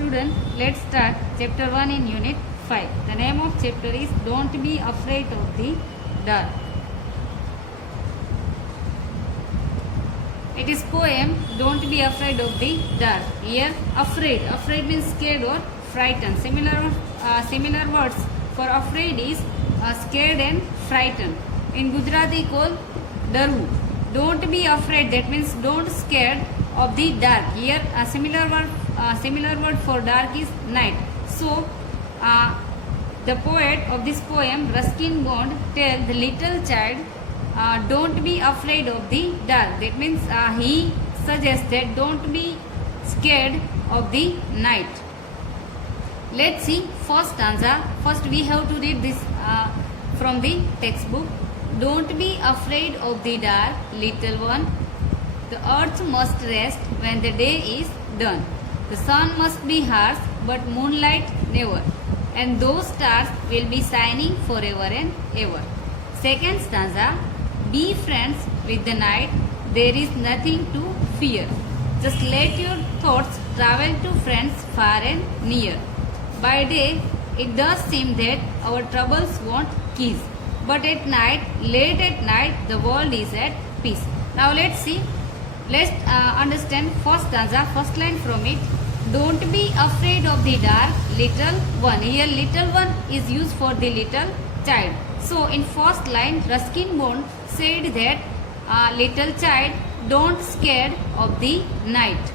Student, let's start chapter 1 in unit 5. The name of chapter is Don't Be Afraid of the Dark. It is poem Don't Be Afraid of the Dark. Here afraid means scared or frightened. Similar words for afraid is scared and frightened. In Gujarati called daru. Don't be afraid, that means don't scared of the dark. Here a similar word for dark is night. So the poet of this poem, Ruskin Bond, tell the little child don't be afraid of the dark. That means he suggests that don't be scared of the night. Let's see first stanza. First we have to read this from the textbook. Don't be afraid of the dark, little one. The earth must rest when the day is done. The sun must be harsh, but moonlight never. And those stars will be shining forever and ever. Second stanza. Be friends with the night. There is nothing to fear. Just let your thoughts travel to friends far and near. By day, it does seem that our troubles won't cease. But at night, late at night, the world is at peace. Now let's see. Let's understand first stanza, first line from it. Don't be afraid of the dark, little one. Here little one is used for the little child. So in first line, Ruskin Bond said that little child, don't scared of the night.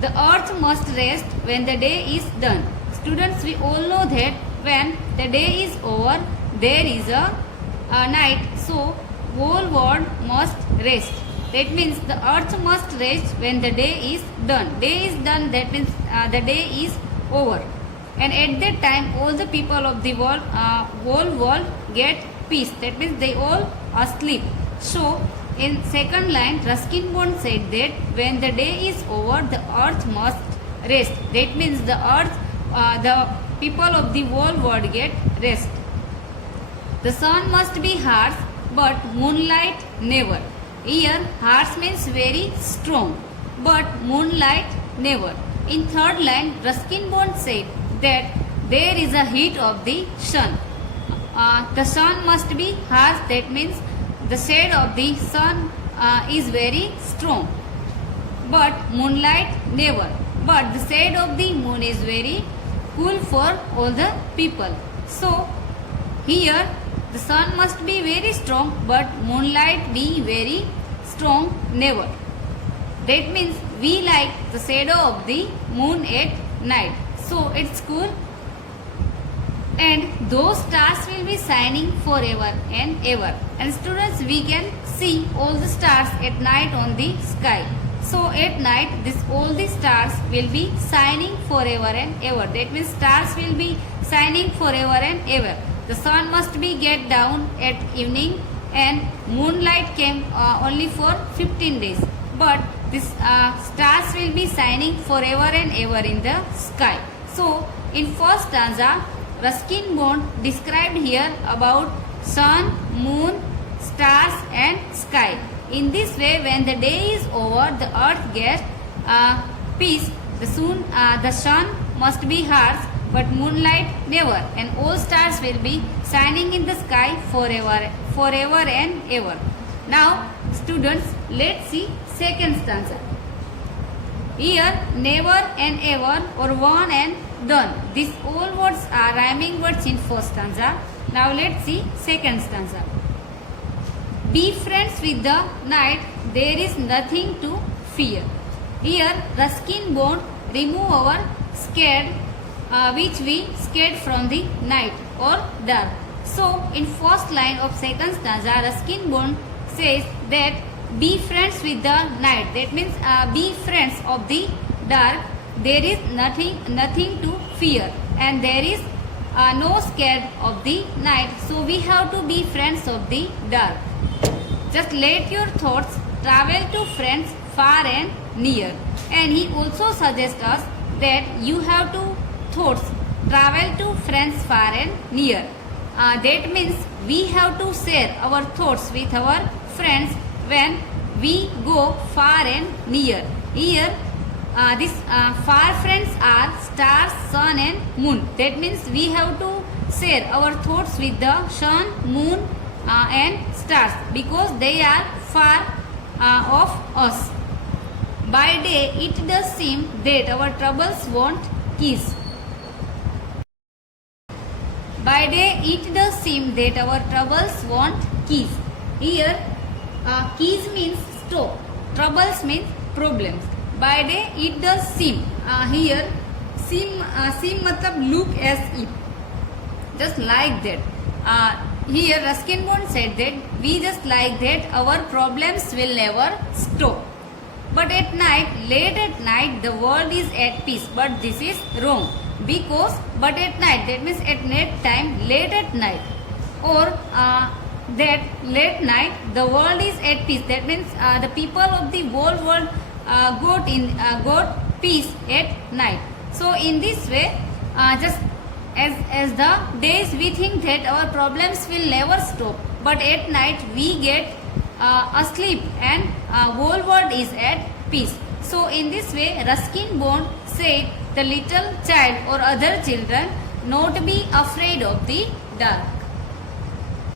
The earth must rest when the day is done. Students, we all know that when the day is over, there is a night, so whole world must rest. That means the earth must rest when the day is done. Day is done, that means the day is over. And at that time, all the people of the world, whole world get peace. That means they all asleep. So in second line, Ruskin Bond said that when the day is over, the earth must rest. That means the earth, the people of the whole world get rest. The sun must be harsh, but moonlight never. Here, harsh means very strong, but moonlight never. In third line, Ruskin Bond said that there is a heat of the sun. The sun must be harsh, that means the shade of the sun is very strong, but moonlight never. But the shade of the moon is very cool for all the people. So, here the sun must be very strong, but moonlight be very strong never. That means we like the shadow of the moon at night. So it's cool. And those stars will be shining forever and ever. And students, we can see all the stars at night on the sky. So at night, all the stars will be shining forever and ever. That means stars will be shining forever and ever. The sun must be get down at evening, and moonlight came only for 15 days. But these stars will be shining forever and ever in the sky. So in first stanza, Ruskin Bond described here about sun, moon, stars and sky. In this way, when the day is over, the earth gets peace. The sun must be harsh, but moonlight never, and all stars will be shining in the sky forever and ever. Now, students, let's see second stanza. Here, never and ever or one and done. These all words are rhyming words in first stanza. Now, let's see second stanza. Be friends with the night, there is nothing to fear. Here, Ruskin Bond remove our scared, which we scared from the night or dark. So, in first line of second stanza, Ruskin Bond says that be friends with the night. That means be friends of the dark. There is nothing to fear, and there is no scared of the night. So, we have to be friends of the dark. Just let your thoughts travel to friends far and near. And he also suggests us that you have to thoughts travel to friends far and near. That means we have to share our thoughts with our friends when we go far and near. Here These far friends are stars, sun and moon. That means we have to share our thoughts with the sun, moon and stars because they are far of us. By day it does seem that our troubles won't cease. By day it does seem that our troubles won't cease. Here cease means stop. Troubles means problems. By day it does seem. Here seem matlab look as if. Just like that. Here Ruskin Bond said that we just like that our problems will never stop. But at night, late at night, the world is at peace. But this is wrong. Because, but at night, that means at night time, late at night. Or that late night, the world is at peace. That means the people of the whole world got peace at night. So in this way, just as the days we think that our problems will never stop. But at night, we get asleep and whole world is at peace. So in this way Ruskin Bond said the little child or other children not be afraid of the dark.